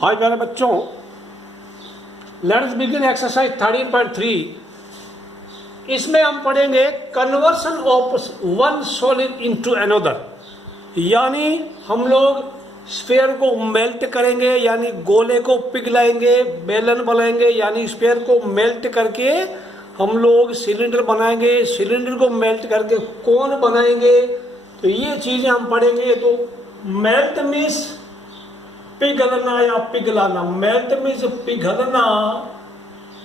हाय प्यारे बच्चों, let's begin exercise 13.3। इसमें हम पढ़ेंगे conversion of one solid into another, यानी हम लोग स्फीयर को मेल्ट करेंगे, यानी गोले को पिघलाएंगे, बेलन बनाएंगे, यानी स्फीयर को मेल्ट करके हम लोग सिलेंडर बनाएंगे, सिलेंडर को मेल्ट करके कोन बनाएंगे। तो ये चीजें हम पढ़ेंगे। तो मेल्ट मीन्स पिघलना या पिघलाना, मेल्ट मीन्स पिघलना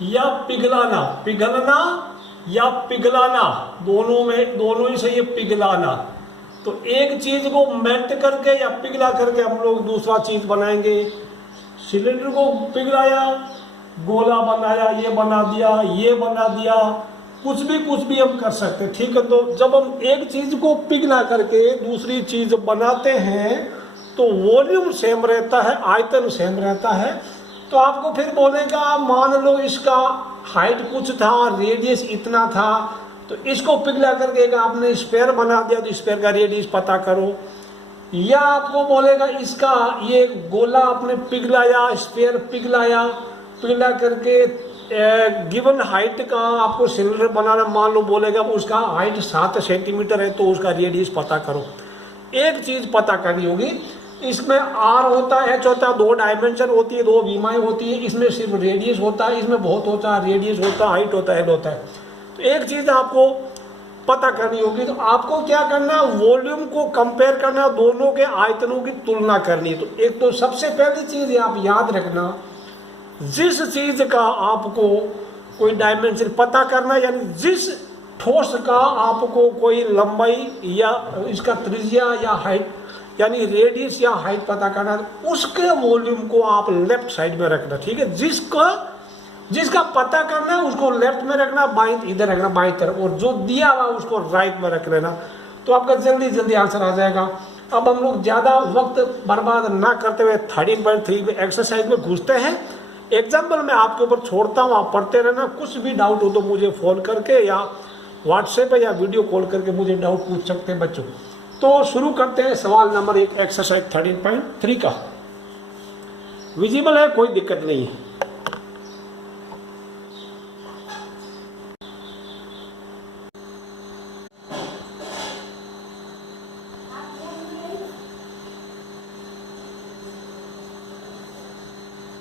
या पिघलाना, पिघलना या पिघलाना, दोनों ही सही है, पिघलाना। तो एक चीज को मेल्ट करके या पिघला करके हम लोग दूसरा चीज बनाएंगे। सिलेंडर को पिघलाया, गोला बनाया, ये बना दिया, ये बना दिया, कुछ भी हम कर सकते हैं, ठीक है। तो जब हम एक चीज को पिघला करके दूसरी चीज बनाते हैं तो वॉल्यूम सेम रहता है, आयतन सेम रहता है। तो आपको फिर बोलेगा मान लो इसका हाइट कुछ था, रेडियस इतना था, तो इसको पिघला करके आपने स्फीयर बना दिया, तो स्फीयर का रेडियस पता करो। या आपको बोलेगा इसका ये गोला आपने पिघलाया, स्फीयर पिघला करके गिवन हाइट का आपको सिलेंडर बनाना, मान लो बोलेगा उसका हाइट 7 सेंटीमीटर है, तो उसका रेडियस पता करो। एक चीज पता करनी होगी, इसमें आर होता है, एच होता है, 2 डायमेंशन होती है, 2 विमाएं होती है। इसमें सिर्फ रेडियस होता है, इसमें बहुत होता है, रेडियस होता है, हाइट होता है, एल होता है। तो एक चीज आपको पता करनी होगी। तो आपको क्या करना, वॉल्यूम को कंपेयर करना, दोनों के आयतनों की तुलना करनी है। तो एक तो सबसे पहली चीज आप याद रखना, जिस चीज का आपको कोई डायमेंशन पता करना, यानी जिस ठोस का आपको कोई लंबाई या इसका त्रिज्या या हाइट यानी रेडियस या हाइट पता करना, उसके वॉल्यूम को आप लेफ्ट साइड में रखना, ठीक है। जिसका पता करना है उसको लेफ्ट में रखना, बाएं इधर रखना, बाएं तरफ, और जो दिया हुआ उसको राइट में रख लेना। तो आपका जल्दी आंसर आ जाएगा। अब हम लोग ज्यादा वक्त बर्बाद ना करते हुए 13.3 में एक्सरसाइज में घुसते हैं। एग्जाम्पल मैं आपके ऊपर छोड़ता हूँ, आप पढ़ते रहना। कुछ भी डाउट हो तो मुझे फोन करके या व्हाट्सएप या वीडियो कॉल करके मुझे डाउट पूछ सकते हैं बच्चों। तो शुरू करते हैं सवाल नंबर 1 एक्सरसाइज 13.3 का। विजिबल है, कोई दिक्कत नहीं है।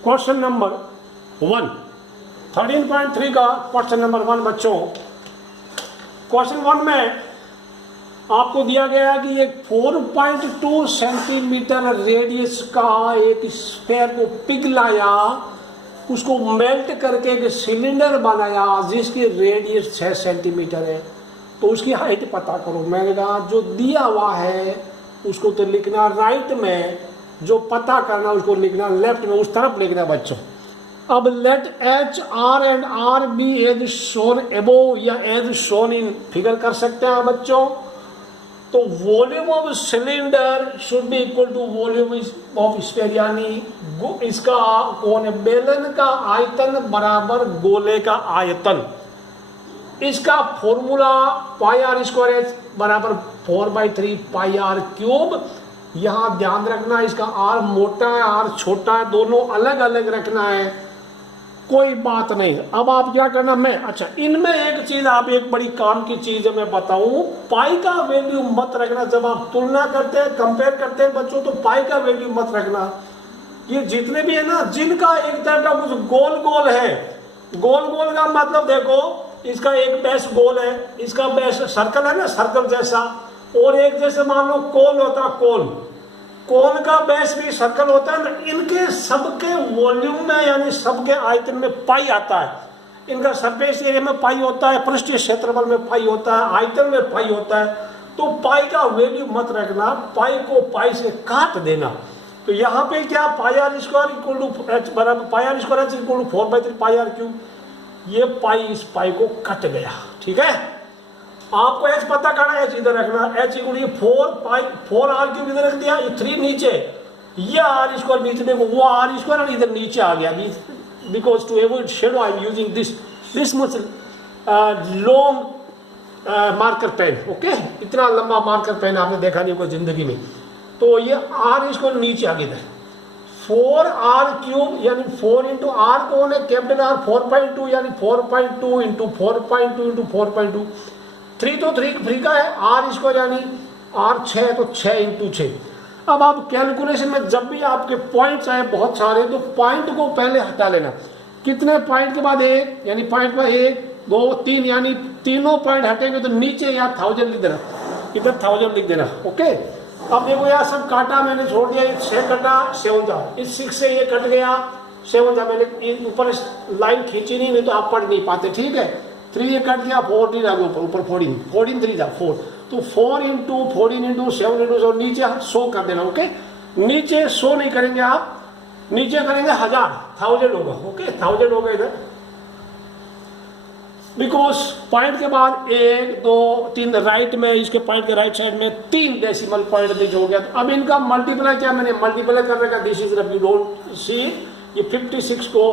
क्वेश्चन नंबर 1 13.3 का क्वेश्चन नंबर 1 बच्चों। क्वेश्चन 1 में आपको दिया गया है कि एक 4.2 सेंटीमीटर रेडियस का एक स्फीयर को पिघलाया, उसको मेल्ट करके एक सिलेंडर बनाया जिसकी रेडियस 6 सेंटीमीटर है। तो उसकी हाइट पता करो। मैंने कहा जो दिया हुआ है उसको तो लिखना राइट में, जो पता करना उसको लिखना लेफ्ट में, उस तरफ लिखना बच्चों। अब let h r and r b as shown above या एज शोन इन फिगर कर सकते हैं बच्चों। तो volume of cylinder should be equal to volume of sphere, यानी इसका कौन है, बेलन का आयतन बराबर गोले का आयतन। इसका formula pi r square h बराबर 4/3 पाई आर क्यूब। यहां ध्यान रखना इसका आर मोटा है, आर छोटा है, दोनों अलग अलग रखना है, कोई बात नहीं। अब आप क्या करना, अच्छा इनमें एक चीज, आप एक बड़ी काम की चीज मैं बताऊं, पाई का वैल्यू मत रखना। जब आप तुलना करते हैं, कंपेयर करते हैं बच्चों, तो पाई का वैल्यू मत रखना। ये जितने भी है ना, जिनका एक तरह का कुछ गोल गोल है, गोल गोल का मतलब देखो, इसका एक बेस गोल है, इसका बेस सर्कल है ना, सर्कल जैसा, और एक जैसे मान लो कोन होता, कोन का बेस भी सर्कल होता है ना। इनके सबके वॉल्यूम में यानी सबके आयतन में पाई आता है। इनका सरफेस एरिया में पाई होता है, पृष्ठीय क्षेत्रफल में पाई होता है, आयतन में पाई होता है। तो पाई का वैल्यू मत रखना, पाई को पाई से काट देना। तो यहाँ पे क्या, pi r square equal to h बराबर pi r square h equal to 4/3 pi r cube. ये पाई इस पाई को कट गया, ठीक है। आपको एच पता करना, एच इधर रखना, एच इक्वल 4 आर क्यूब इधर रख दिया, ये 3 नीचे, ये आर स्क्वायर नीचे, देखो वो आर स्क्वायर इधर नीचे आ गया। Because to avoid shadow I am using this much long marker pen, okay. इतना लंबा मार्कर पेन आपने देखा नहीं होगा जिंदगी में। तो ये आर स्क्वायर नीचे आ गया, 4r³ यानी 4 इंटू आर कौन है, कैपिटल आर 4.2 यानी 4.2 इंटू 4.2 इंटू 4.2, 3 तो 3 का है, r² यानी r 6 तो 6 इंटू 6। अब आप कैलकुलेशन में जब भी आपके पॉइंट्स आए बहुत सारे तो पॉइंट को पहले हटा लेना। कितने पॉइंट के बाद एक, यानी पॉइंट पर 1 2 3 यानी तीनों पॉइंट हटेंगे तो नीचे यहाँ 1000 लिख देना, इधर 1000 लिख देना। ओके, अब देखो यार सब काटा मैंने, छोड़ दिया, 6 कटा 7 जा, इस 6 से ये कट गया 7 जा, मैंने ऊपर लाइन खींची नहीं तो आप पढ़ नहीं पाते, ठीक है। 3 ये कट गया, 4 नहीं रहा ऊपर 14 3 जा 4, तो 4 इंटू 14 इंटू 7 इंटू 7 नीचे 100 कर देना। ओके, नीचे 100 नहीं करेंगे आप, नीचे करेंगे 1000 होगा। ओके, 1000 होगा इधर, बिकॉज पॉइंट के बाद 1 2 3 राइट में, इसके पॉइंट के राइट साइड में 3 डेसिमल पॉइंट दिख हो गया। तो अब इनका मल्टीप्लाई क्या मैंने मल्टीप्लाई कर रखा, this is you don't see, ये 56 को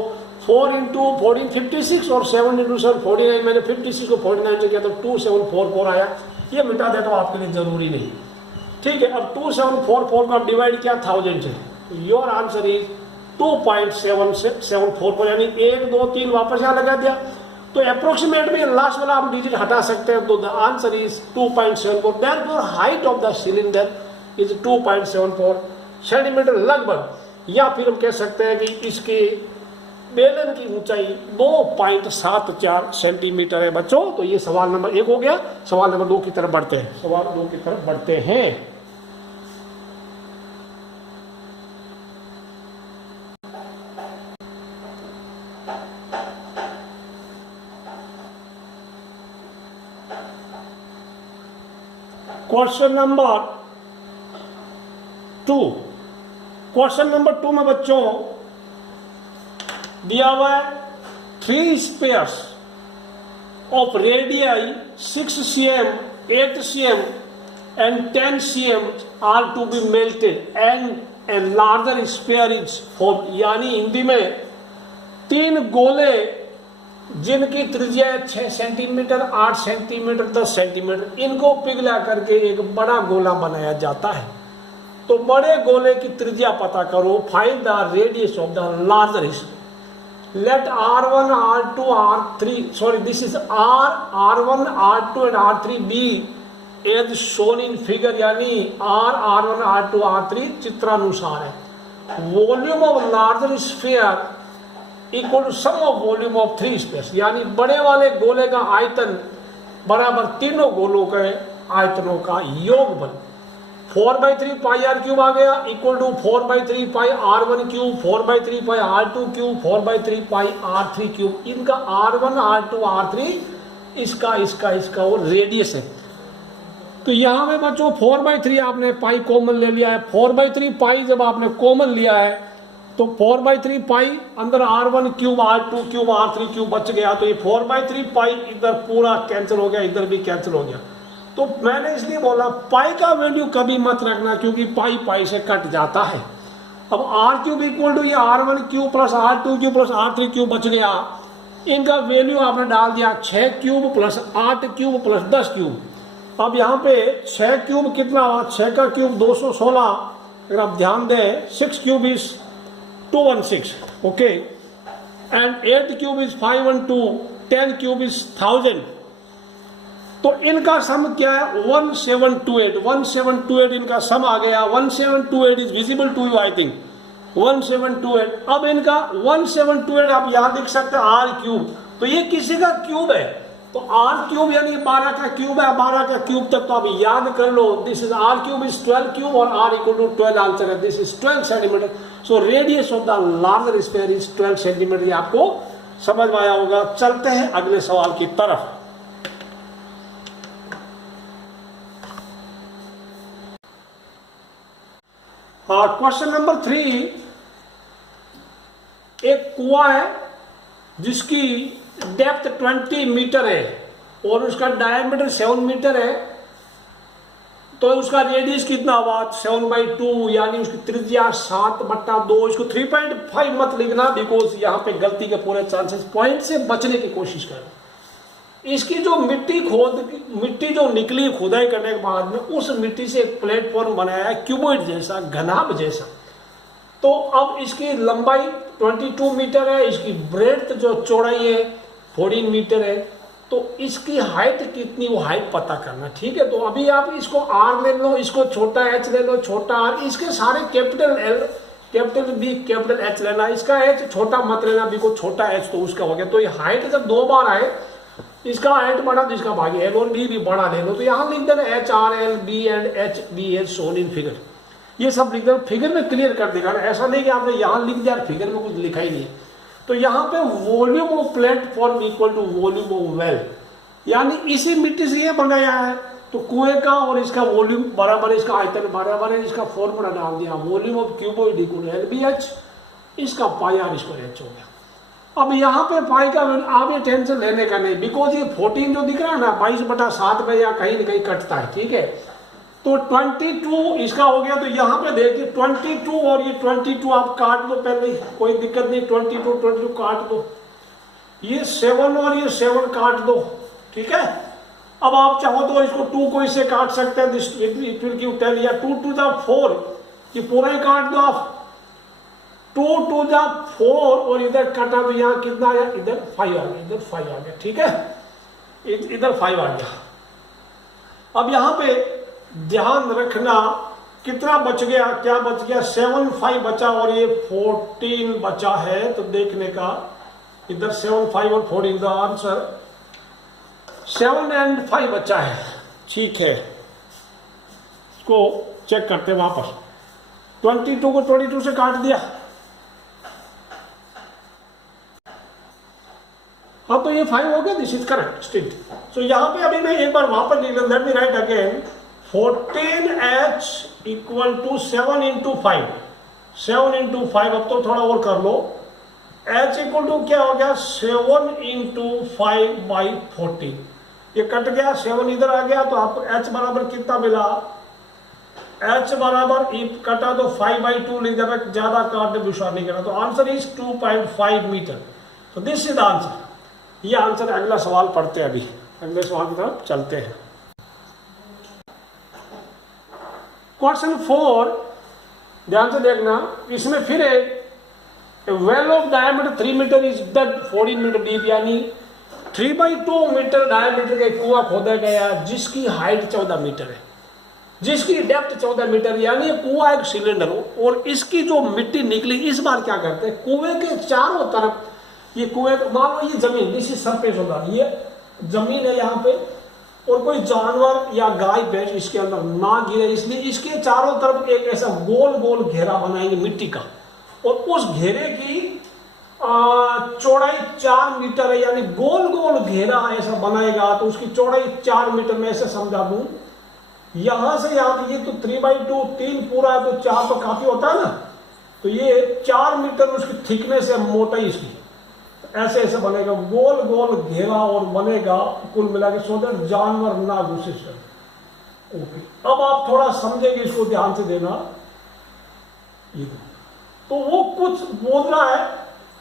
4 इंटू 14 56 और 7 इंटू 7 49, मैंने 56 को 49 से किया तो 2744 आया, ये मिटा देता हूँ आपके लिए जरूरी नहीं, ठीक है। अब 2744 को आप डिवाइड किया 1000 से, योर आंसर इज 2.744 यानी 1 2 3 वापस यहाँ लगा दिया, तो अप्रोक्सीमेट में लास्ट वाला आप डिजिट हटा सकते हैं, तो the answer is 2.74। Therefore height of the cylinder is 2.74 centimetre लगभग, या फिर हम कह सकते हैं कि इसके बेलन की ऊंचाई 2.74 सेंटीमीटर है बच्चों। तो ये सवाल नंबर 1 हो गया। सवाल नंबर 2 की तरफ बढ़ते हैं, सवाल 2 की तरफ बढ़ते हैं। क्वेश्चन नंबर 2, क्वेश्चन नंबर 2 में बच्चों दिया हुआ है 3 spheres of radii 6 cm, 8 cm and 10 cm are to be melted and a larger sphere is formed। यानी हिंदी में 3 गोले जिनकी त्रिज्या 6 सेंटीमीटर, 8 सेंटीमीटर, 10 सेंटीमीटर, इनको पिघला करके एक बड़ा गोला बनाया जाता है। तो बड़े गोले की त्रिज्या पता करो, find the radius of the larger sphere. Let R1, R2, R3, sorry, this is R1, R2 and R3 be as shown in figure, यानी R1, R2, R3 चित्रानुसार है। Volume of larger sphere equal to sum of volume of 3 spheres, यानी बड़े वाले गोले का आयतन बराबर तीनों गोलों के आयतनों का योगफल। 4/3 पाई आर क्यूब आ गया equal to 4/3 pi R1 cube, 4/3 pi R2 cube, 4/3 pi R3 cube. इनका R1, R2, R3 इसका वो रेडियस है। तो यहाँ पे बच्चों 4/3 आपने पाई कॉमन ले लिया है। 4/3 पाई जब आपने कॉमन लिया है तो 4/3 पाई अंदर R1 cube, R2 cube, R3 cube बच गया, तो ये 4/3 पाई इधर पूरा कैंसिल हो गया, इधर भी कैंसिल हो गया। तो मैंने इसलिए बोला पाई का वैल्यू कभी मत रखना, क्योंकि पाई पाई से कट जाता है। अब R क्यूब इक्वल टू ये R1 cube plus R2 cube plus R3 cube बच गया, इनका वैल्यू आपने डाल दिया 6 cube plus 8 cube plus 10 cube. अब यहाँ पे 6 क्यूब कितना हुआ, 6 का क्यूब 216, अगर आप ध्यान दें 6 cube is 216, okay, and 8 cube is 512, 10 cube is 1000। तो इनका सम क्या है 1728, 1728 इनका सम आ गया। 1728 is visible to you I think, 1728। अब इनका 1728 आप यहां लिख सकते हैं आर क्यूब, तो ये किसी का क्यूब है, तो आर क्यूब यानी 12 का क्यूब है, 12 का क्यूब तक तो आप याद कर लो। This is r cube is 12 cube और आर इक्वल टू 12 आंसर है, this is 12 centimetre. So radius of the larger sphere is 12 centimetre. ये आपको समझ में आया होगा। चलते हैं अगले सवाल की तरफ। क्वेश्चन नंबर 3, एक कुआं है जिसकी डेप्थ 20 मीटर है और उसका डायमीटर 7 मीटर है, तो उसका रेडियस कितना हुआ 7/2, यानी उसकी त्रिज्या 7/2। इसको 3.5 मत लिखना, बिकॉज यहाँ पे गलती के पूरे चांसेस, पॉइंट से बचने की कोशिश करना। इसकी जो मिट्टी जो निकली खुदाई करने के बाद में, उस मिट्टी से एक प्लेटफॉर्म बनाया है क्यूबॉइड जैसा, घनाभ जैसा। तो अब इसकी लंबाई 22 मीटर है, इसकी ब्रेड्थ जो चौड़ाई है 14 मीटर है, तो इसकी हाइट कितनी, वो हाइट पता करना। ठीक है, तो अभी आप इसको आर ले लो, इसको छोटा एच ले लो, छोटा आर, इसके सारे capital L, capital B, capital H लेना, इसका एच छोटा मत लेना, बी को छोटा एच, तो उसका हो गया। तो ये हाइट जब 2 बार आए, इसका हाइट बढ़ा तो इसका भाग एल और बी भी बड़ा ले लो, तो यहाँ लिख देना h r l b and h b h shown in figure. ये सब लिख देना, फिगर में क्लियर कर देगा, ऐसा नहीं कि आपने यहाँ लिख दिया फिगर में कुछ लिखा ही नहीं है। तो यहाँ पे volume of platform equal to volume of well, यानी इसी मिट्टी से ये बनाया है, तो कुएं का और इसका वॉल्यूम बराबर, इसका आयतन बराबर है, इसका फॉर्मूला डाल दिया, volume of cuboid equal l B h, इसका पाई आर स्क्वायर एच हो गया। अब यहाँ पे पाई का आप ये टेंशन लेने का नहीं, बिकॉज ये 14 जो दिख रहा है ना 22/7 में या कहीं न कहीं कटता है। ठीक है, तो 22 इसका हो गया, तो यहाँ पे देखिए 22 और ये 22 आप काट दो पहले, कोई दिक्कत नहीं, 22 काट दो, ये 7 और ये 7 काट दो। ठीक है, अब आप चाहो तो इसको 2 को इससे काट सकते हैं, इट विल गिव 10, या 2 to the 4, ये पूरा ही काट दो आप, 2 to the 4 और इधर काटा तो यहाँ कितना आया, इधर 5 आ गया, इधर 5 आ गया। ठीक है, इधर 5 आ गया। अब यहाँ पे ध्यान रखना कितना बच गया, क्या बच गया, 7 5 बचा और ये 14 बचा है, तो देखने का इधर 7 5 और 14 का आंसर 7 and 5 बचा है। ठीक है, इसको चेक करते हैं वापस, 22 को 22 से काट दिया, हाँ तो ये 5 हो गया, this is correct still. So यहाँ पे अभी मैं एक बार वापस लिख लूँ, let me write again, 14h equal to 7 into 5, 7 into 5, अब तो थोड़ा और कर लो, h इक्वल टू क्या हो गया, 7 into 5/14, ये कट गया, 7 इधर आ गया, तो आपको h बराबर कितना मिला, h बराबर कटा तो 5/2 लिख देना, ज्यादा काटने विश्वास नहीं करना, तो आंसर इज 2.5 मीटर। तो दिस इज द आंसर। ये आंसर, अगला सवाल पढ़ते हैं, अभी अगले सवाल की तरफ चलते हैं। क्वेश्चन 4, ध्यान से देखना, इसमें फिर एक well of diameter 3 metre is depth 14 metre deep, यानी 3/2 मीटर डायमीटर का कुआं खोदा गया जिसकी हाइट 14 मीटर है, जिसकी डेप्थ 14 मीटर, यानी कुआं एक सिलेंडर हो और इसकी जो मिट्टी निकली, इस बार क्या करते हैं, कुएं के चारों तरफ, ये कुएं, मान लो ये जमीन, इसी सरफेस होगा, ये जमीन है यहाँ पे, और कोई जानवर या गाय भैंस इसके अंदर ना गिरे, इसलिए इसके चारों तरफ एक ऐसा गोल गोल घेरा बनाएंगे मिट्टी का, और उस घेरे की चौड़ाई 4 मीटर है, यानी गोल गोल घेरा ऐसा बनाएगा, तो उसकी चौड़ाई 4 मीटर में, ऐसे समझा दूं, यहां से यहां, ये तो 3/2, 3 पूरा है, तो 4 तो काफी होता है ना, तो ये 4 मीटर उसकी थिकनेस है, मोटाई इसकी, ऐसे ऐसे बनेगा गोल गोल घेरा और बनेगा कुल मिला के, सो दैट जानवर ना घुसे। ओके, अब आप थोड़ा समझेंगे, इसको ध्यान से देना। ये तो वो कुछ बोल रहा है,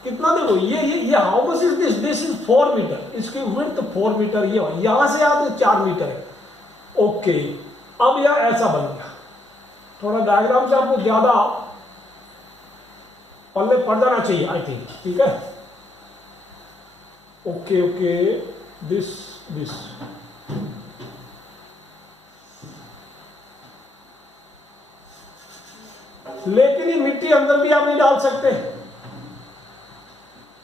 कितना देखो, ये how much is this, this is 4 metre, इसकी विड्थ 4 मीटर, ये यहां से यहां तो 4 मीटर है। ओके, अब यह ऐसा बन गया, थोड़ा डायग्राम से आपको ज्यादा पल्ले पड़ जाना चाहिए, आई थिंक। ठीक है, ओके ओके, दिस लेकिन ये मिट्टी अंदर भी आप नहीं डाल सकते,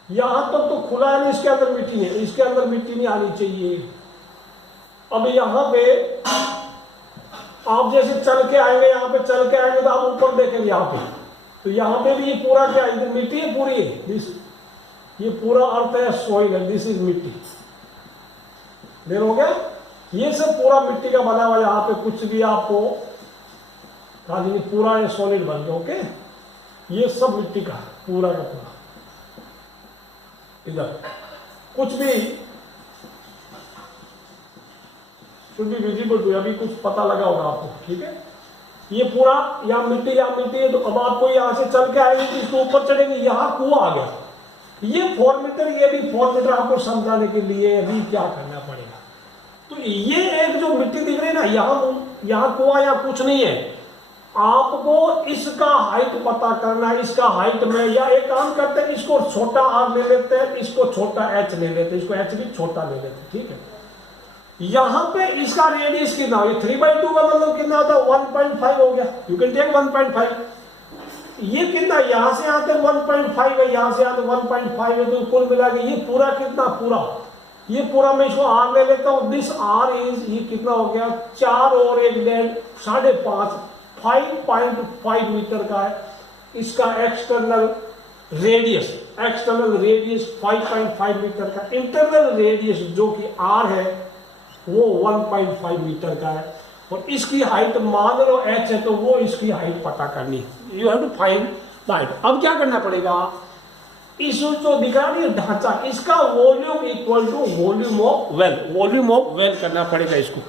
यहां तक तो खुला है, इसके अंदर मिट्टी है, इसके अंदर मिट्टी नहीं आनी चाहिए। अब यहां पे आप जैसे चल के आएंगे, यहां पे चल के आएंगे तो आप ऊपर देखेंगे यहां पे, तो यहां पे भी ये पूरा क्या है, मिट्टी है पूरी है, दिस, ये पूरा अर्थ है सोइल है, दिस इज मिट्टी, देर हो गया, ये सब पूरा मिट्टी का बना हुआ, यहाँ पे कुछ भी आपको खाली पूरा ये सॉलिड बन गया। ओके, ये सब मिट्टी का पूरा का पूरा, इधर कुछ भी शुड बी विजिबल टू, अभी कुछ पता लगा होगा आपको। ठीक है, ये पूरा यहाँ मिट्टी है, तो अब आपको यहाँ से चल के आएंगे, इसके ऊपर चढ़ेंगे, यहाँ कुआं आ गया, ये 4 मीटर, ये भी 4 मीटर, आपको समझाने के लिए अभी क्या करना पड़ेगा। तो ये एक जो मिट्टी दिख रही है ना, यहाँ कुआं या कुछ नहीं है, आपको इसका हाइट पता करना है, इसका हाइट में, या एक काम करते हैं, इसको छोटा r ले लेते हैं, इसको छोटा h ले लेते हैं, इसको h भी छोटा ले लेते हैं, ठीक है। यहां पे इसका रेडियस कितना हो गया, 3/2 का मतलब कितना होता है, 1.5 हो गया, यू कैन टेक 1.5। ये कितना, यहां से आते 1.5 है, यहां से आते 1.5 है, तो कुल मिला के ये पूरा कितना, पूरा ये पूरा मैं इसको r ले लेता हूं, दिस r इज, ये कितना हो गया, 4 और 1 5.5, 5.5 मीटर का है इसका एक्सटर्नल रेडियस, 5.5 मीटर का, इंटरनल रेडियस जो कि r है वो 1.5 मीटर का है, और इसकी हाइट मान लो h है, तो वो इसकी हाइट पता करनी है, you have to find the height. अब क्या करना पड़ेगा, इस जो दिख रहा है ढांचा, इसका volume equal to volume of well, volume of well करना पड़ेगा इसको।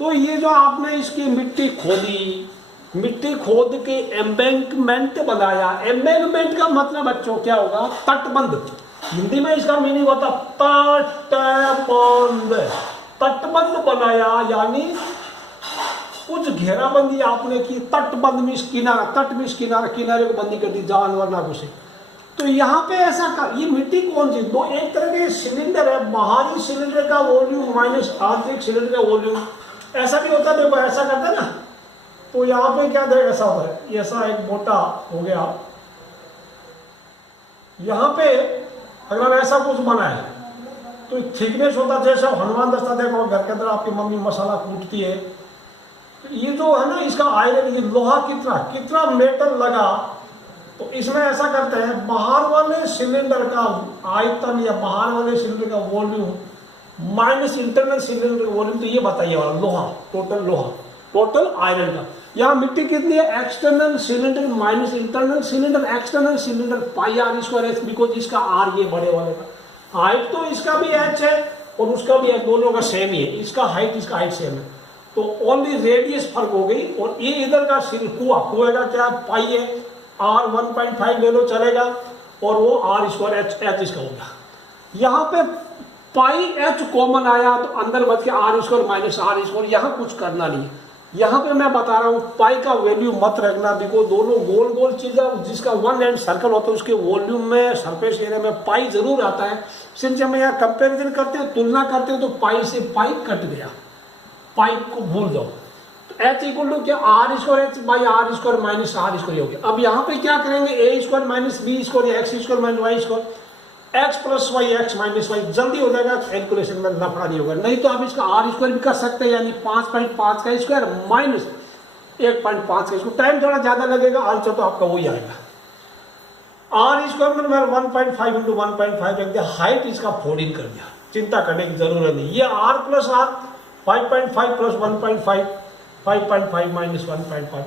तो ये जो आपने इसकी मिट्टी खोदी, मिट्टी खोद के एम्बैंकमेंट बनाया, एम्बैंकमेंट का मतलब बच्चों क्या होगा, तटबंध, हिंदी में इसका मीनिंग होता तटबंध, तटबंध बनाया, यानी कुछ घेराबंदी आपने की, तटबंध में किनारा, तट में किनारा, किनारे को बंदी कर दी, जानवर ना घुसे। तो यहाँ पे ऐसा कर, ये मिट्टी कौन सी, दो एक तरह के सिलेंडर है, बाहरी सिलेंडर का वॉल्यूम माइनस आंतरिक सिलेंडर का वॉल्यूम, ऐसा भी होता है, देखो ऐसा करता है ना, तो यहाँ पे क्या देगा, ऐसा होता है, ऐसा एक मोटा हो गया, यहाँ पे अगर ऐसा कुछ बना है तो थिकनेस होता है, जैसा हनुमान दस्ता देखो घर के अंदर आपकी मम्मी मसाला कूटती है, तो ये जो है ना इसका आयरन, ये लोहा कितना कितना मेटल लगा, तो इसमें ऐसा करते हैं, बाहर वाले सिलेंडर का आयतन या बाहर वाले सिलेंडर का वॉल्यूम माइनस इंटरनल सिलेंडर का वॉल्यूम, तो ये बताइए वाला लोहा, टोटल आयरन का। यहाँ मिट्टी कितनी है, external cylinder minus internal cylinder, external cylinder pi r square h, because इसका आर ये बड़े वाले का, हाइट तो इसका भी एच है और उसका भी है, दोनों का सेम ही है, इसका हाइट सेम है, तो ओनली रेडियस फर्क हो गई। और ये इधर का कुएं का क्या पाई है, आर 1.5 ले लो चलेगा, और वो आर स्क्वायर एच इसका हो गया। यहाँ पे पाई एच कॉमन आया तो अंदर बच के r square minus r square, यहाँ कुछ करना नहीं। यहाँ पे मैं बता रहा हूँ पाई का वैल्यू मत रखना, बिकॉज दोनों गोल गोल चीजें, जिसका वन एंड सर्कल होता है उसके वॉल्यूम में, सरफेस एरिया में पाई जरूर आता है। सिंस जब मैं यहाँ कंपेरिजन करते हो, तुलना करते हो, तो पाई से पाई कट गया, पाई को भूल जाओ, तो एच इक्वल टू क्या, r square h by r square minus r square हो गया। अब यहाँ पे क्या करेंगे, a square minus b square या x square minus y square, x plus y x minus y, जल्दी हो जाएगा, कैलकुलेशन में लफड़ा नहीं होगा। नहीं तो आप इसका आर स्क्वायर भी कर सकते हैं, यानी 5.5 का स्क्वायर माइनस 1.5 का स्क्वायर, टाइम थोड़ा ज्यादा लगेगा, आंसर तो आपका वही आएगा। आर स्क्वायर में मैंने 1.5 इंटू 1.5 रख दिया, हाइट इसका 14 कर दिया, चिंता करने की जरूरत नहीं। ये r plus r 5.5 plus 1.5, 5.5 minus 1.5,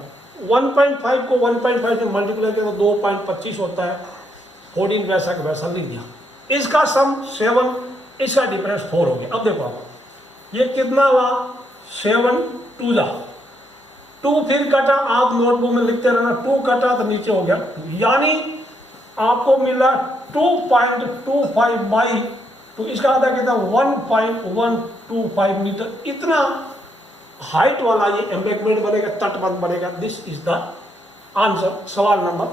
1.5 को 1.5 से मल्टीप्लाई किया तो 2.25 होता है, 14 वैसा का वैसा लिख दिया। इसका सम 7, इसका डिफरेंस 4 हो गया। अब देखो आप, ये कितना हुआ, 7 2 जा 2, फिर कटा, आप नोटबुक में लिखते रहना, 2 कटा तो नीचे हो गया, यानी आपको मिला 2.25 बाई, तो इसका आधा कितना 1.125 मीटर, इतना हाइट वाला ये एम्बैंकमेंट बनेगा, तटबंध बनेगा। This is the answer. सवाल नंबर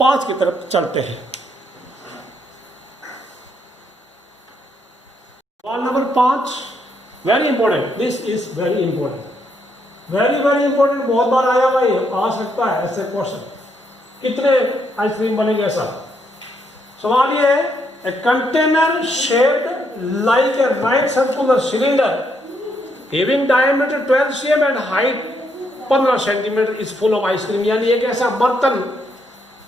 5 की तरफ चलते हैं। सवाल number 5 very important, this is very important, very important, बहुत बार आया हुआ है, आ सकता है ऐसे क्वेश्चन। कितने आइसक्रीम बनेंगे ऐसा सवाल ये है, a container shaped like a right circular cylinder having diameter 12 cm and height 15 centimetre is full of ice cream, यानी एक ऐसा बर्तन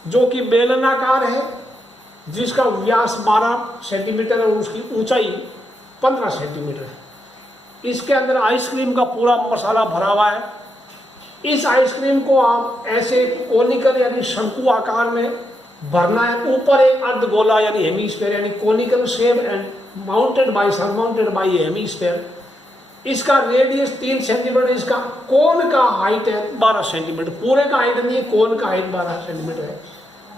जो कि बेलनाकार है, जिसका व्यास 12 सेंटीमीटर और उसकी ऊंचाई 15 सेंटीमीटर है। इसके अंदर आइसक्रीम का पूरा मसाला भरा हुआ है। इस आइसक्रीम को आप ऐसे कोनिकल यानी शंकु आकार में भरना है, ऊपर एक अर्धगोला यानी हेमीस्फीयर यानी conical shape and mounted by surmounted by hemisphere. इसका रेडियस 3 सेंटीमीटर, इसका कोन का हाइट है 12 सेंटीमीटर, पूरे का हाइट नहीं है, कोन का हाइट 12 सेंटीमीटर है।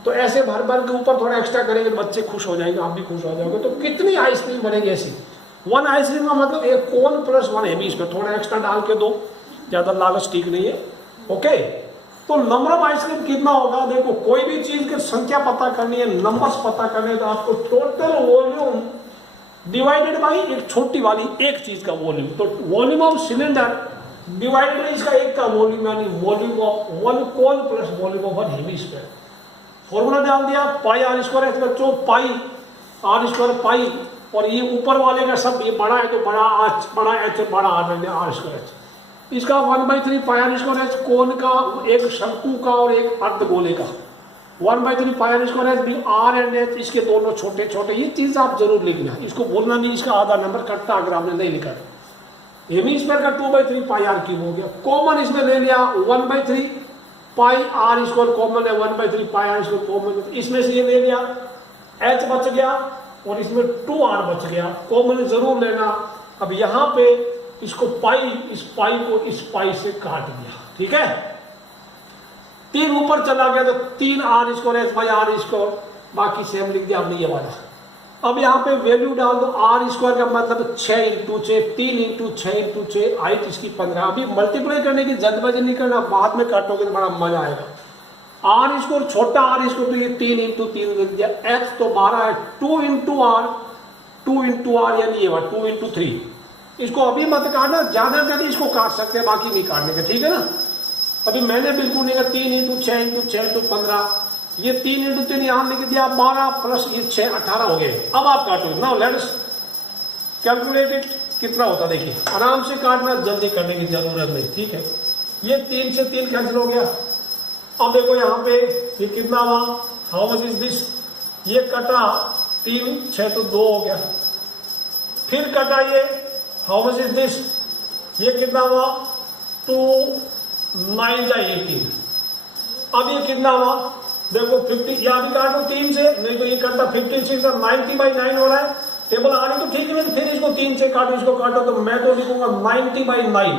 तो ऐसे भर भर के ऊपर थोड़ा एक्स्ट्रा करेंगे, बच्चे खुश हो जाएंगे, आप भी खुश हो जाओगे। तो कितनी आइसक्रीम बनेगी ऐसी, वन आइसक्रीम का मतलब एक कोन प्लस वन हेमिस्फीयर, थोड़ा एक्स्ट्रा डाल के दो, ज्यादा लालच ठीक नहीं है। ओके, तो नंबर ऑफ आइसक्रीम कितना होगा? देखो कोई भी चीज की संख्या पता करनी है, नंबर्स पता करने हैं, तो आपको टोटल वॉल्यूम डिवाइडेड बाई एक छोटी वाली एक चीज का वॉल्यूम, तो volume of cylinder divided by इसका एक का वॉल्यूम, यानी volume of one cone plus volume of one hemisphere. Formula डाल दिया पाई आर स्क्वायर एच बच्चों, पाई आर स्क्वायर पाई, और ये ऊपर वाले का सब ये बड़ा है तो बड़ा आर, बड़ा एच बड़ा आर स्क्वायर एच, इसका 1/3 पाई आर स्क्वायर एच कोन का, एक शंकु का और एक अर्धगोले का, 1/3 पाई आर स्क्वायर एच भी आर एंड एच, इसके दोनों छोटे छोटे। ये चीज आप जरूर लिखना, इसको बोलना नहीं, इसका आधा नंबर कटता अगर आपने नहीं लिखा। हेमिस्फीयर का 2/3 पाई आर क्यूब हो गया, कॉमन इसमें ले लिया 1/3 पाई आर स्क्वायर कॉमन है, 1/3 पाई आर स्क्वायर कॉमन, इसमें से ये ले लिया, एच बच गया और इसमें 2r बच गया, कॉमन जरूर लेना। अब यहाँ पे इसको पाई, इस पाई को इस पाई से काट दिया, ठीक है, 3 ऊपर चला गया तो 3r square h by r square, बाकी सेम लिख दिया आपने ये वाला। अब यहाँ पे वैल्यू डाल दो, आर स्क्वायर का मतलब 6 इंटू 6, 3 इंटू 6 इंटू 6, हाइट इसकी 15। अभी मल्टीप्लाई करने की जल्दबाजी नहीं करना, बाद में काटोगे तो बड़ा मजा आएगा। आर स्क्वायर छोटा आर स्क्वायर तो ये 3 इंटू 3 लिख दिया, एक्स तो 12 है, 2 इंटू आर यानी ये 2 इंटू 3। इसको अभी मत काटना, ज्यादा ज्यादा इसको काट सकते हैं, बाकी नहीं काटने का, ठीक है ना। अभी मैंने बिल्कुल नहीं कहा, 3 इंटू 6 इंटू 6 इंटू 15, ये 3 इंटू 3 यहाँ लिख दिया, 12 प्लस ये 6 18 हो गए। अब आप काटो, नाउ लेट्स कैलकुलेट इट, कितना होता देखिए, आराम से काटना, जल्दी करने की जरूरत नहीं, ठीक है। ये 3 से 3 कैंसिल हो गया। अब देखो यहाँ पे ये कितना हुआ, हाउ मच इज दिस, ये कटा 3 6 तो 2 हो गया, फिर कटा ये, हाउ मच इज दिस, ये कितना हुआ 2 9 जा 18। अब ये कितना हुआ देखो 50, या भी काटो 3 से, नहीं तो ये करता 56 और 90/9 हो रहा है, टेबल आ रही तो ठीक है, फिर इसको 3 से काटो, इसको काटो, तो मैं तो लिखूंगा 90/9,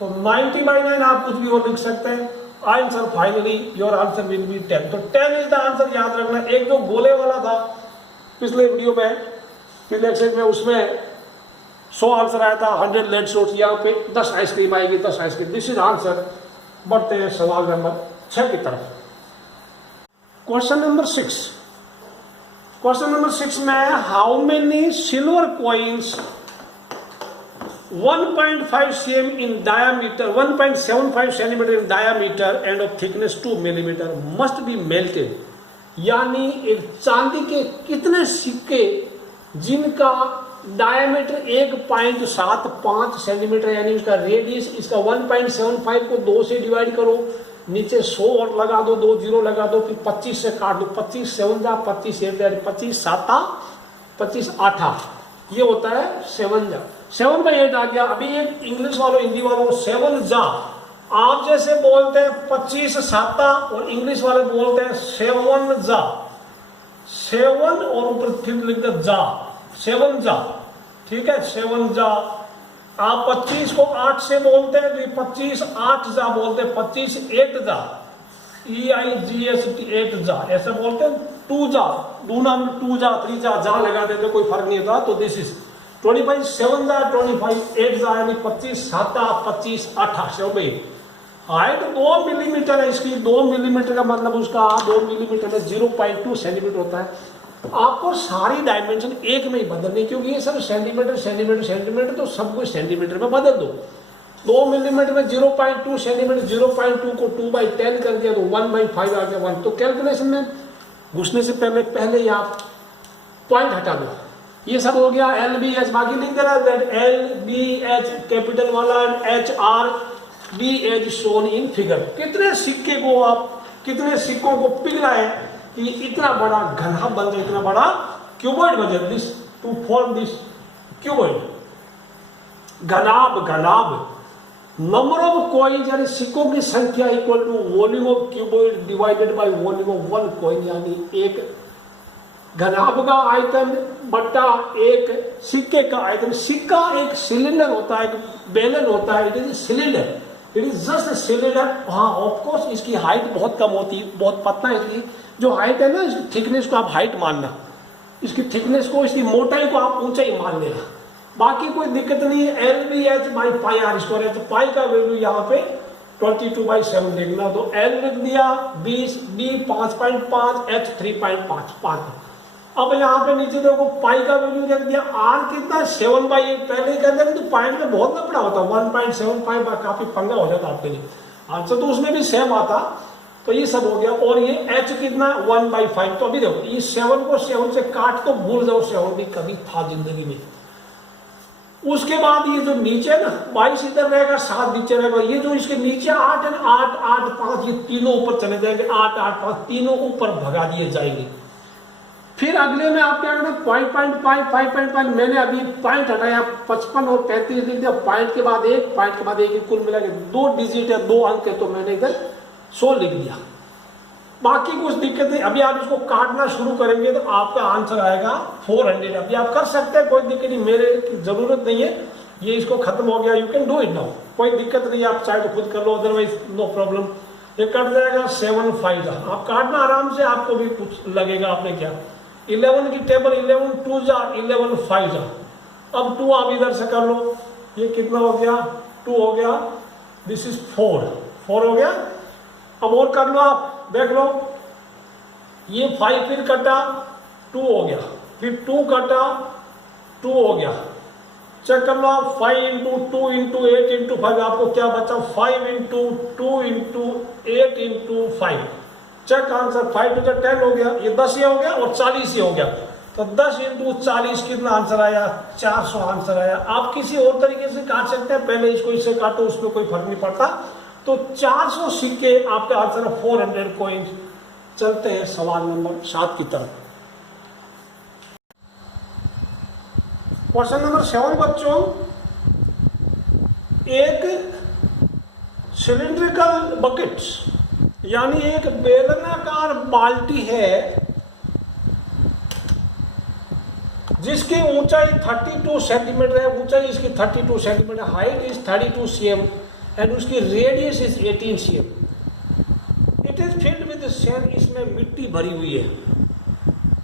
तो 90/9 आप कुछ भी और लिख सकते हैं। Answer finally your answer will be 10, तो 10 इज द आंसर, याद रखना। एक जो गोले वाला था पिछले वीडियो में, पिछले एक्सरसाइज में, उसमें 100 आंसर आया था, 100 लेट शॉट्स, यहाँ पे 10 आइसक्रीम आएगी, 10 आइसक्रीम, दिस इज आंसर। बढ़ते हैं सवाल नंबर 6 की तरफ। क्वेश्चन नंबर 6, क्वेश्चन नंबर 6 में how many silver coins 1.5 cm in diameter, 1.75 centimeter in diameter and of thickness 2 millimeter must be melted, यानी एक चांदी के कितने सिक्के जिनका डायमीटर 1.75 सेंटीमीटर, यानी उसका रेडियस, इसका 1.75 को 2 से डिवाइड करो, नीचे 100 और लगा दो, 2 जीरो लगा दो, फिर 25 से काट दो, 25 7 जा 25 8 25 7 25 8, ये होता है 7 जा, 7/8 आ गया। अभी एक इंग्लिश वालों हिंदी वालों 7 जा, आप जैसे बोलते हैं 25 7 और इंग्लिश वाले बोलते हैं 7 जा, 7 और ऊपर फिर लिख दो जा, 7 जा, ठीक है, 7 जा। आप 25 को 8 से बोलते हैं तो 25 8 जा बोलते हैं, 25 8 जा, EIGST 8 जा ऐसे बोलते हैं, 2 जा, 2 जा 3 जा लगा देते, कोई फर्क नहीं होता। तो दिस इज 25 7 जा 25 8 जा, यानी 25 7 25 8 7/8। हाइट 2 मिलीमीटर है इसकी, 2 मिलीमीटर का मतलब उसका 2 मिलीमीटर में 0.2 सेंटीमीटर होता है। आपको सारी डायमेंशन एक में ही बदलनी, क्योंकि ये सब सेंटीमीटर सेंटीमीटर सेंटीमीटर, तो सब कुछ सेंटीमीटर में बदल दो। 2 मिलीमीटर में 0.2 सेंटीमीटर, 0.2 को 2/10 कर दिया तो 1/5 आ गया 1। तो कैलकुलेशन में घुसने से पहले आप पॉइंट हटा दो, ये सब हो गया LBH, बाकी लिख देना LBH कैपिटल वाला, HRB as shown in figure. कितने सिक्के को आप, कितने सिक्कों को पिघलाए कि इतना बड़ा घना बन जाए, इतना बड़ा क्यूबॉइड बन जाए, this to form this cuboid. घनाभ नंबर ऑफ कॉइन, यानी सिक्कों की संख्या equal to volume of cuboid divided by volume of one coin, यानी एक घनाभ का आयतन बट्टा एक सिक्के का आयतन। सिक्का एक सिलेंडर होता है, एक बेलन होता है, it is cylinder, it is just cylinder. हाँ ऑफकोर्स इसकी हाइट बहुत कम होती है, बहुत पतला है, इसकी जो हाइट है ना, इसकी थिकनेस को आप हाइट मानना, इसकी थिकनेस को, इसकी मोटाई को आप ऊंचाई मान लेना। बाकी कोई दिक्कत नहीं है। L B H by pi r square है, तो पाई का वैल्यू यहाँ पे 22/7 देखना, तो एल लिख दिया 20, बी 5.5, एच 3.5। अब यहाँ पे नीचे देखो पाई का वैल्यू देख दिया, आर कितना 7/8, पहले कहते हैं तो पॉइंट में बहुत लपड़ा होता, 1.75 काफी पंगा हो जाता आपके लिए। आंसर तो उसमें भी सेम आता, तो ये सब हो गया। और ये एच कितना 1/5, तो अभी देखो ये 7 को 7 से काट तो भूल जाओ 7 भी कभी था जिंदगी में। उसके बाद ये जो नीचे ना 22 इधर रहेगा, 7 नीचे रहेगा, ये जो इसके नीचे 8 है ना, 8, 8, 5, ये तीनों ऊपर चले जाएंगे, 8, 8, 5 तीनों ऊपर भगा दिए जाएंगे। फिर अगले में आप क्या करना, 5.5, मैंने अभी पॉइंट हटाया, 55 और 35 लिख दिया, पॉइंट के बाद एक, कुल मिला के 2 डिजिट है, 2 अंक है, तो मैंने इधर 100 लिख दिया। बाकी कुछ दिक्कत नहीं, अभी आप इसको काटना शुरू करेंगे तो आपका आंसर आएगा 400। अभी आप कर सकते हैं, कोई दिक्कत नहीं, मेरे जरूरत नहीं है, ये इसको खत्म हो गया, you can do it now, कोई दिक्कत नहीं, आप चाहे तो खुद कर लो, अदरवाइज नो प्रॉब्लम। ये कट जाएगा 7/5, आप काटना आराम से, आपको भी कुछ लगेगा आपने क्या। 11 की टेबल 11 2 जा 11 5 जा, अब 2 आप इधर से कर लो, ये कितना हो गया 2 हो गया, दिस इज 4 हो गया। अब और कर लो, आप देख लो, ये 5 फिर कटा 2 हो गया, फिर 2 कटा 2 हो गया, चेक कर लो आप, 5 × 2 × 8 × 5, आपको क्या बचा 5 × 2 × 8 × 5, चेक आंसर 5 × 10 हो गया, ये 10 ये हो गया और 40 ये हो गया, तो 10 × 40 कितना आंसर आया 400 आंसर आया। आप किसी और तरीके से काट सकते हैं, पहले इसको इससे काटो, उसमें कोई फर्क नहीं पड़ता, तो 400 सिक्के आपका आंसर 400 कॉइंस। चलते हैं सवाल नंबर 7 की तरफ। क्वेश्चन नंबर 7 बच्चों, एक सिलिंड्रिकल बकेट यानी एक बेलनाकार बाल्टी है जिसकी ऊंचाई 32 सेंटीमीटर है, ऊंचाई इसकी 32 centimetre, height is 32 cm and उसकी radius is 18 cm। It is filled with sand, इसमें मिट्टी भरी हुई है।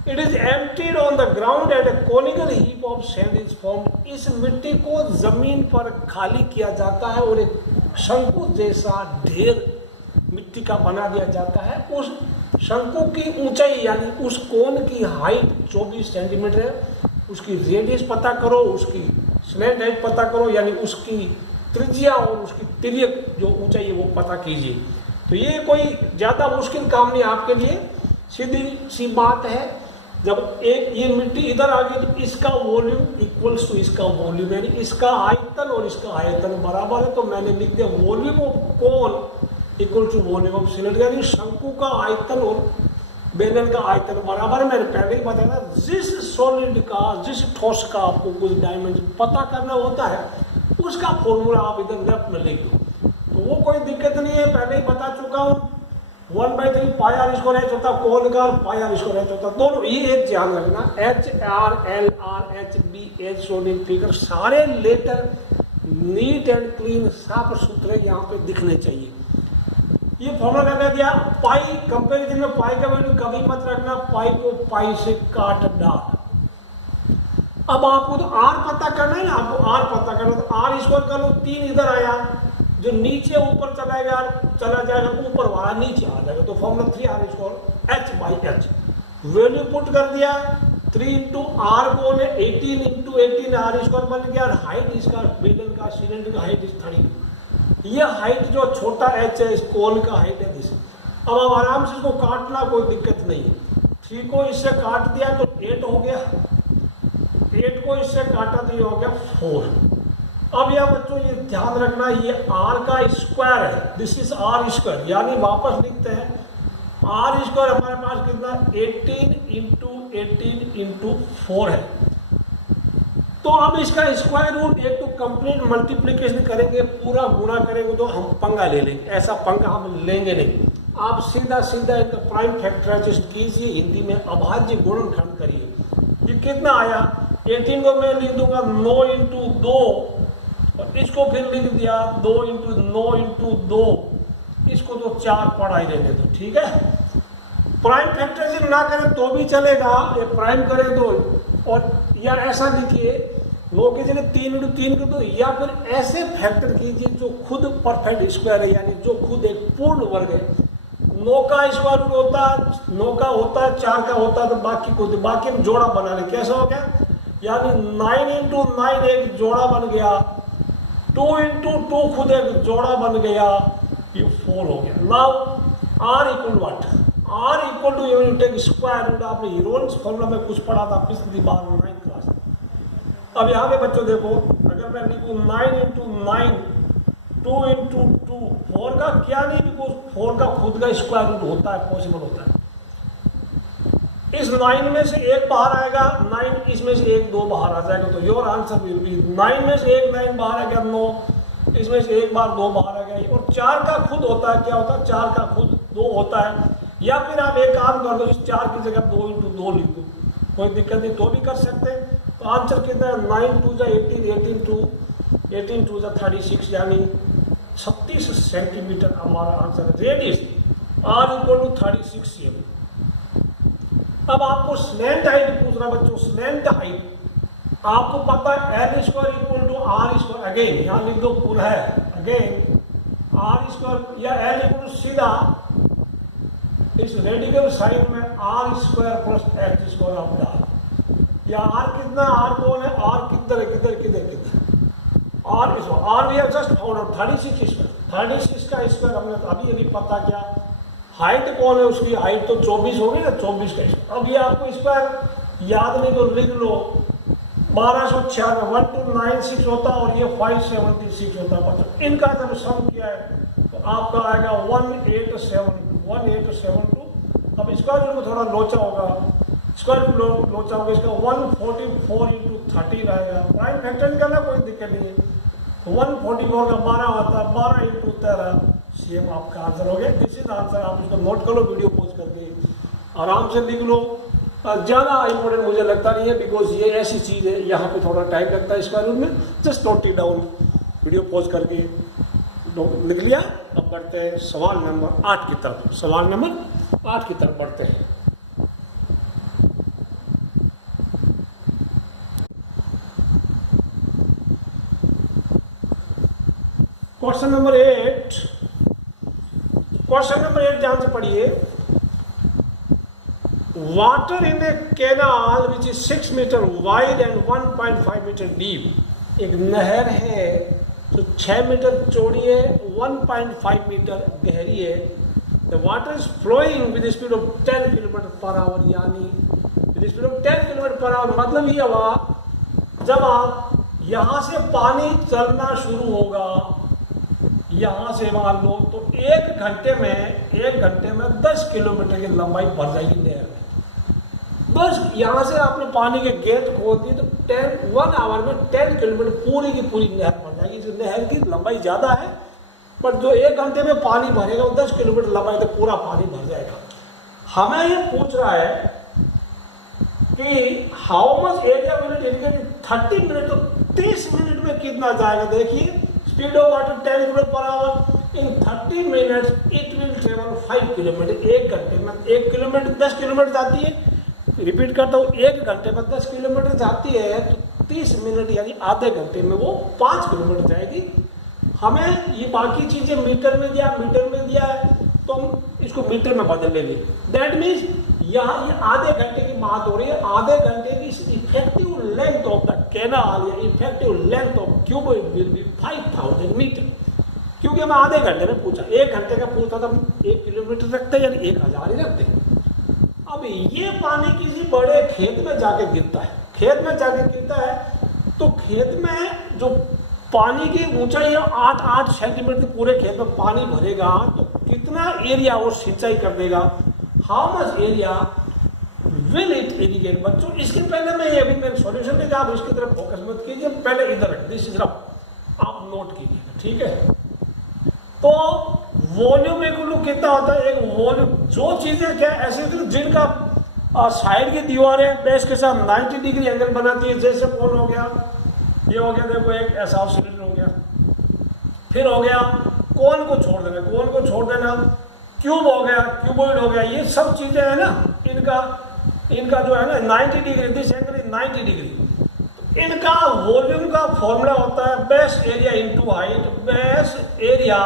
It is emptied on the ground and a conical heap of sand is formed. इस मिट्टी को जमीन पर खाली किया जाता है और एक शंकु जैसा ढेर मिट्टी का बना दिया जाता है। उस शंकु की ऊंचाई यानी उस कोन की हाइट 24 सेंटीमीटर है, उसकी रेडियस पता करो, उसकी स्लैंट हाइट पता करो, यानी उसकी त्रिज्या और उसकी तिर्यक जो ऊंचाई है वो पता कीजिए। तो ये कोई ज्यादा मुश्किल काम नहीं आपके लिए, सीधी सी बात है। जब एक ये मिट्टी इधर आ गई तो इसका वॉल्यूम इक्वल्स टू इसका वॉल्यूम, यानी इसका आयतन और इसका आयतन बराबर है, तो मैंने लिख दिया volume of cone equal to volume of cylinder, यानी शंकु का आयतन और बेलन का आयतन बराबर है। मैंने पहले ही बताया, जिस सॉलिड का, जिस ठोस का आपको कुछ डायमेंशन पता करना होता है उसका फॉर्मूला आप इधर लेफ्ट में लिख दो, तो वो कोई दिक्कत नहीं है, पहले ही बता चुका हूँ। 1/3 पाई आर स्क्वायर एच होता, कोन का पाई आर स्क्वायर एच होता, दोनों ये एक ध्यान रखना, h r l r h b h sodium figure सारे लेटर नीट एंड क्लीन साफ सुथरे यहाँ पे दिखने चाहिए। ये फॉर्मूला लगा दिया, पाई कंपेरिजन में पाई का वैल्यू कभी मत रखना, पाई को पाई से काट डाल। अब आपको तो आर पता करना है ना, आपको आर पता करना, तो आर स्क्वायर कर लो, 3 इधर आया, जो नीचे ऊपर चला जाएगा ऊपर वाला नीचे आ जाएगा, तो formula 3r square h/h value put कर दिया, 3 × r को 18 × 18 r स्क्वायर बन गया, और हाइट इसका बेलन का सिलेंडर का हाइट इज 32। ये हाइट जो छोटा h है इस कोन का हाइट है दिस। अब आप आराम से इसको काटना, कोई दिक्कत नहीं है। 3 को इससे काट दिया तो 8 हो गया, 8 को इससे काटा तो ये हो गया 4। अब यह बच्चों ये ध्यान रखना, ये r का स्क्वायर है, दिस इज r स्क्वायर, यानी वापस लिखते हैं r स्क्वायर हमारे पास कितना 18 × 18 × 4 है। तो अब इसका स्क्वायर रूट, एक तो कंप्लीट मल्टीप्लीकेशन करेंगे, पूरा गुणा करेंगे तो हम पंगा ले लेंगे, ऐसा पंगा हम लेंगे नहीं। आप सीधा सीधा एक प्राइम फैक्टराइजेशन कीजिए, हिंदी में अभाज्य गुणनखंड करिए। ये कितना आया, 18 को मैं लिख दूंगा 9 × 2, और इसको फिर लिख दिया 2 × 9 × 2, इसको तो 4 पढ़ा ही रहने दो, ठीक है। प्राइम फैक्टराइजेशन ना करें तो भी चलेगा, ये प्राइम करें तो, और या ऐसा लिखिए 9 की जगह 3 × 3 कर दो, या फिर ऐसे फैक्टर कीजिए जो खुद परफेक्ट स्क्वायर है, यानी जो खुद एक पूर्ण वर्ग है। 9 का स्क्वायर रूट होता है, 9 का होता है, 4 का होता है, तो बाकी हम जोड़ा बना लें। कैसा हो गया, यानी 9 × 9 एक जोड़ा बन गया, 2 × 2 खुद एक जोड़ा बन गया, ये 4 हो गया। Now r equal what, r equal to you take square root. आपने हीरोइंस फॉर्मूला में कुछ पढ़ा था पिछली बार 9th क्लास। अब यहाँ पे बच्चों देखो, अगर मैं लिखूँ 9 × 9 2 × 2 4 का क्या नहीं, बिकॉज 4 का खुद का स्क्वायर रूट होता है, पॉसिबल होता है। इस 9 में से एक बाहर आएगा 9, इसमें से एक 2 बाहर आ जाएगा, तो योर आंसर विल बी 9 में से एक 9 बाहर आ गया 9, इसमें से एक बार 2 बाहर आ गया। और 4 का खुद होता है, क्या होता है, 4 का खुद 2 होता है। या फिर आप एक काम कर दो, इस 4 की जगह 2 × 2 लिख दो, कोई दिक्कत नहीं, तो भी कर सकते हैं। तो आंसर कितना है, 9 × 2 = 18, 18 × 2 = 36, यानी 36 सेंटीमीटर हमारा आंसर है। Radius r = 36 cm। अब आपको स्लैंट हाइट पूछ रहा बच्चों, स्लैंट हाइट आपको पता है L² = R²। अगेन यहाँ लिख दो पुनः, अगेन R² या L सीधा इस रेडिकल साइड में R² + H² आप डाल, या R कितना, R कौन है, R किधर R we have just found out 36 का स्क्वायर हमने अभी पता किया। हाइट कौन है उसकी, हाइट तो 24 होगी ना, 24 का स्क्वायर। अब ये आपको स्क्वायर याद नहीं तो लिख लो, 1296 1296 होता है, और ये 576 होता है बच्चों। इनका जब सम किया है तो आपका आएगा 1872। अब स्क्वायर रूट में थोड़ा लोचा होगा, स्क्वायर रूट लोचा होगा, इसका 144 × 13 आएगा। प्राइम फैक्टर निकालना कोई दिक्कत नहीं है, 144 का 12 होता है, 12 × 13 सेम आपका आंसर हो गया। This is answer. आप इसको नोट कर लो, वीडियो पॉज करके आराम से लिख लो। ज़्यादा इंपॉर्टेंट मुझे लगता नहीं है, बिकॉज ये ऐसी चीज़ है यहाँ पे थोड़ा टाइम लगता है स्क्वायर रूट में। Just note it down, video pause करके लिख लिया। अब बढ़ते हैं सवाल नंबर 8 की तरफ। सवाल नंबर 8 की तरफ बढ़ते हैं। क्वेश्चन नंबर 8, क्वेश्चन नंबर 8 ध्यान से पढ़िए। Water in a canal which is 6 metre wide and 1.5 metre deep. एक नहर है जो 6 मीटर चौड़ी है, 1.5 मीटर गहरी है। The water is flowing with speed of 10 km/h, यानी विद स्पीड ऑफ 10 km/h। मतलब ये हुआ, जब आप यहां से पानी चलना शुरू होगा, यहां से मान लो, तो 1 घंटे में 10 किलोमीटर की लंबाई भर जाएगी नहर में। बस यहां से आपने पानी के गेट खोल दिए तो 1 आवर में 10 किलोमीटर पूरी की पूरी नहर भर जाएगी। जो नहर की लंबाई ज्यादा है, पर जो 1 घंटे में पानी भरेगा वो 10 किलोमीटर लंबाई तक पूरा पानी भर जाएगा। हमें ये पूछ रहा है कि how much area will it irrigate 30 minute, तो 30 मिनट में कितना जाएगा। देखिए, speed of water 10 km/h, in 30 minutes it will travel 5 kilometre. 1 घंटे में 1 किलोमीटर 10 किलोमीटर जाती है। रिपीट करता हूँ, 1 घंटे में 10 किलोमीटर जाती है, तो 30 मिनट यानी आधे घंटे में वो 5 किलोमीटर जाएगी। हमें ये बाकी चीजें मीटर में दिया है, तो हम इसको मीटर में बदल लेंगे। दैट मीन्स यहाँ ये आधे घंटे की बात हो रही है। आधे घंटे की effective length of the canal या effective length of cuboid will be 5000 metre, क्योंकि हमें आधे घंटे में पूछा। 1 घंटे का पूछा तो हम 1 किलोमीटर रखते हैं, यानी 1000 ही रखते हैं। अब ये पानी किसी बड़े खेत में जाके गिरता है, तो खेत में जो पानी की ऊंचाई है 8 सेंटीमीटर, पूरे खेत में पानी भरेगा, तो कितना एरिया वो सिंचाई कर देगा। How much area will it irrigate. बच्चों, इसके पहले मैं ये अभी सॉल्यूशन देगा, आप इसकी तरफ फोकस मत कीजिए, पहले इधर रख, दिस इज रफ, आप नोट कीजिएगा, ठीक है। तो वॉल्यूम इक्वल कितना होता है, एक वॉल्यूम, जो चीजें क्या ऐसी होती है जिनका साइड की दीवारें बेस के साथ 90 डिग्री एंगल बनाती है। जैसे कौन हो गया, ये हो गया, देखो एक ऐसा सिलेंडर हो गया, फिर हो गया कोन को छोड़ देना, क्यूब हो गया, क्यूबॉइड हो गया, ये सब चीजें है ना, इनका जो है ना 90 degree, this angle is 90 degree. इनका वॉल्यूम का फॉर्मूला होता है base area into height, base area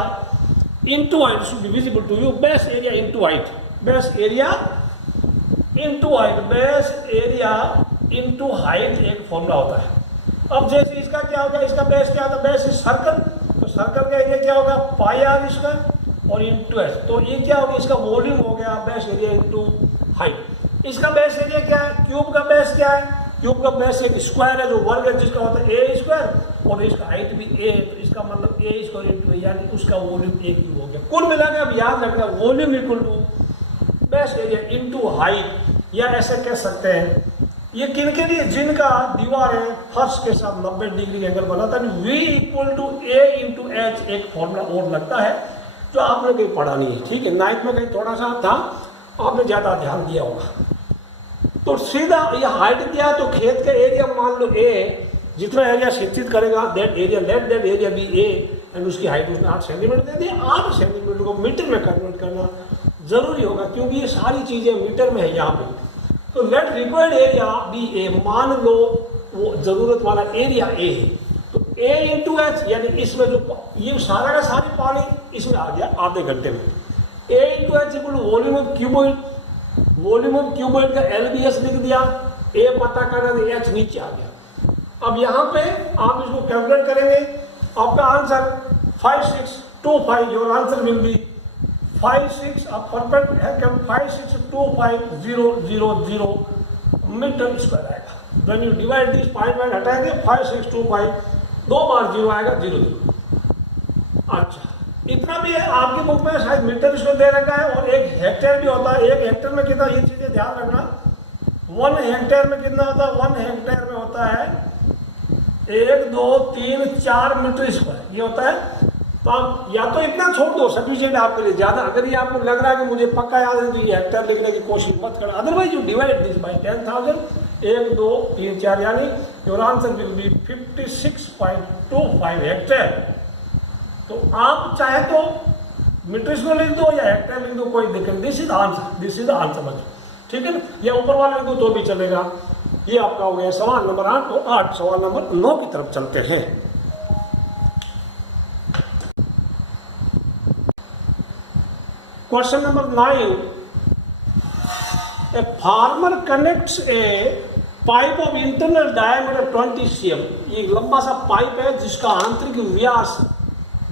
into height should be visible to you, base area into height, base area into height, base area into height एक formula होता है। अब जैसे इसका क्या होगा, इसका बेस क्या होता है, बेस इज सर्कल, तो सर्कल का एरिया क्या होगा पाई आर स्क्वायर और इनटू एस, तो ये क्या होगा इसका वॉल्यूम हो गया बेस एरिया इनटू हाइट। इसका बेस एरिया क्या है, क्यूब का बेस क्या है, क्यूब का बेस एक स्क्वायर है जो वर्ग है जिसका होता है ए स्क्वायर और इसका हाइट भी ए, तो इसका मतलब ए स्क्वायर इनटू यानी उसका वॉल्यूम ए क्यूब हो गया। कुल मिलाकर अब याद रखना volume equal to base area into height, या ऐसे कह सकते हैं ये किनके लिए, जिनका दीवार है फर्श के साथ 90 डिग्री एंगल बनाता है, V equal to a into h एक फॉर्मूला और लगता है जो आपने कहीं पढ़ा नहीं है, ठीक है, नाइट में कहीं थोड़ा सा था, आपने ज्यादा ध्यान दिया होगा। तो सीधा ये हाइट दिया तो खेत का एरिया मान लो ए, जितना एरिया शिक्षित करेगा that area let that area be a, and उसकी हाइट उसने 8 सेंटीमीटर दे दी। 8 सेंटीमीटर को मीटर में कन्वर्ट करना जरूरी होगा क्योंकि ये सारी चीजें मीटर में है यहाँ पे। तो लेट रिक्वायर्ड एरिया बी ए, मान लो वो जरूरत वाला एरिया ए है, तो ए इंटू एच यानी इसमें जो ये सारा का सारी पानी इसमें आ गया आधे घंटे में, a into h equal volume of cuboid, volume of cuboid का एलबीएस लिख दिया, ए पता करना तो एच नीचे आ गया। अब यहाँ पे आप इसको कैलकुलेट करेंगे, आपका answer 5625, your answer will be 56, अब परफेक्ट है क्या, 5625000 मीटर स्क्वायर आएगा। When you divide this point हटाएंगे 5625, 2 बार 0 आएगा 00। अच्छा इतना भी है, आपकी बुक में शायद मीटर स्क्वायर दे रखा है और एक हेक्टेयर भी होता है। एक हेक्टेयर में कितना, ये चीजें ध्यान रखना, 1 हेक्टेयर में कितना होता है, 1 हेक्टेयर में होता है 1 2 3 4 मीटर स्क्वायर, ये होता है। तो आप या तो इतना छोड़ दो सफिशिएंट आपके लिए, ज्यादा अगर ये आपको लग रहा है कि मुझे पक्का याद है तो ये हेक्टेयर लिखने की कोशिश मत करना, otherwise you divide this by 10,000, 1 2 3 4 यानी your answer will be 56.25 hectare. तो आप चाहे तो मीटर स्क्वायर लिख दो या हेक्टेयर लिख दो, कोई दिक्कत, this is answer, this is answer बच्चों, ठीक है ना, या ऊपर वाले लिख दो तो भी चलेगा। ये आपका हो गया सवाल नंबर 8 और 8 सवाल नंबर 9 की तरफ चलते हैं। Question number 9. A farmer connects a pipe of internal diameter 20 cm. ये लंबा सा पाइप है जिसका आंतरिक व्यास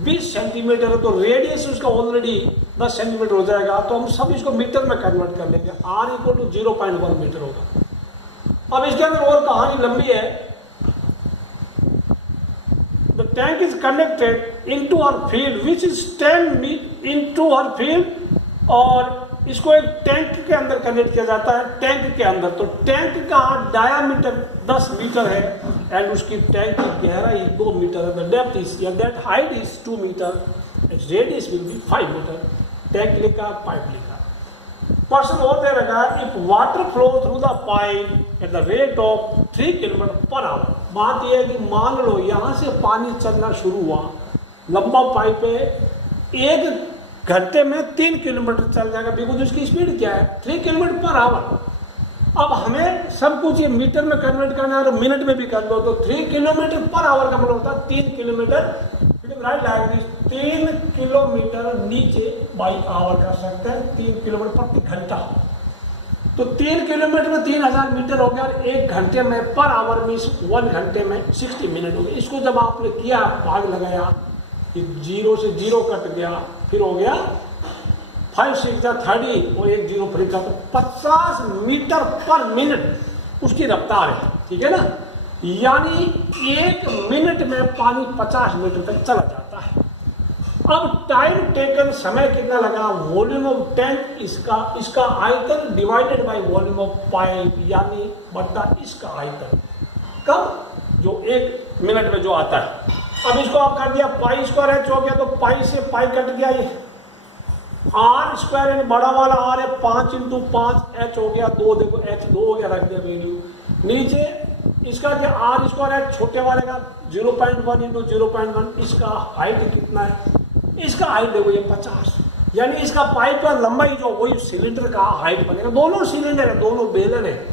20 सेंटीमीटर है, तो रेडियस उसका ऑलरेडी 10 सेंटीमीटर हो जाएगा, तो हम सब इसको मीटर में कन्वर्ट कर लेंगे, R इक्वल टू 0.1 मीटर होगा। अब इसके अंदर और कहानी लंबी है। The tank is connected into our field which is 10 into our field, और इसको एक टैंक के अंदर कनेक्ट किया जाता है, टैंक के अंदर, तो टैंक का डायामीटर 10 मीटर है एंड उसकी टैंक की गहराई 2 मीटर है, द डेप्थ इज या that height is 2 metre, radius will be 5 metre. Tank लिखा, पाइप लिखा। क्वेश्चन और दे रखा है, if water flow through the pipe at the rate of 3 kilometre per hour. बात यह है कि मान लो यहां से पानी चलना शुरू हुआ, लंबा पाइप है, 1 घंटे में 3 किलोमीटर चल जाएगा, बिकॉज उसकी स्पीड क्या है 3 किलोमीटर पर आवर। अब हमें सब कुछ ये मीटर में कन्वर्ट करना है और मिनट में भी कर लो, तो 3 किलोमीटर पर आवर का मतलब होता है 3 kilometre, right like this, 3 kilometre नीचे बाई आवर कर सकते हैं, 3 किलोमीटर प्रति घंटा। तो 3 किलोमीटर में 3000 मीटर हो गया और 1 घंटे में पर आवर मीन्स 1 घंटे में 60 मिनट हो गए। इसको जब आपने किया, भाग लगाया, 0 से 0 कट गया, फिर हो गया 5 6 30 और 1 0 फ्री का, तो 50 मीटर पर मिनट उसकी रफ्तार है, ठीक है ना, यानी 1 मिनट में पानी 50 मीटर तक चला जाता है। अब टाइम टेकन, समय कितना लगा, वॉल्यूम ऑफ टैंक इसका आयतन divided by volume of pipe, यानी बट्टा इसका आयतन, कब, जो 1 मिनट में जो आता है। अब इसको आप कर दिया, पाई स्क्वायर एच हो गया, तो पाई से पाई कट गया, ये आर स्क्वायर यानी बड़ा वाला आर है, 5 इंटू 5 एच हो गया 2, देखो एच 2 हो गया, रख दिया वैल्यू नीचे। इसका क्या आर स्क्वायर है, छोटे वाले का 0.1 इंटू 0.1, इसका हाइट कितना है, इसका हाइट देखो ये 50, यानी इसका पाइप का लंबाई जो वही सिलेंडर का हाइट बनेगा। दोनों सिलेंडर है, दोनों बेलन है।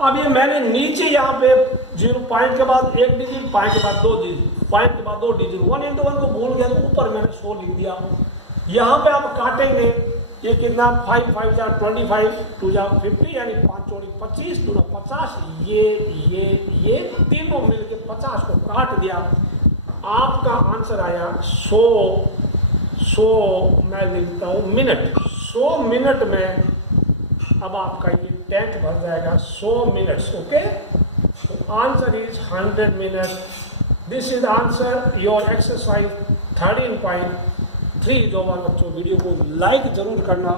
अब ये मैंने नीचे यहाँ पे जीरो पॉइंट के बाद एक डिजिट, पॉइंट के बाद 2 डिजिट, पॉइंट के बाद 2 डिजिट। 1 into 1 को भूल गया तो ऊपर मैंने 100 लिख दिया। यहाँ पे आप काटेंगे, ये कितना 5 5 जा 25, 2 जा 50, यानी 5 चौड़ी 25, 2 50, ये तीनों मिलके 50 को काट दिया। आपका आंसर आया 100 मैं लिखता हूँ मिनट। 100 मिनट में अब आपका ये टेंथ भर जाएगा 100 minutes. Okay, answer is 100 minute. This is answer your exercise 13.3। जो हमारे बच्चों वीडियो को लाइक जरूर करना,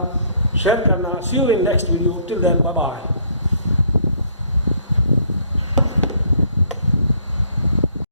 शेयर करना। See you in next video. Till then bye bye.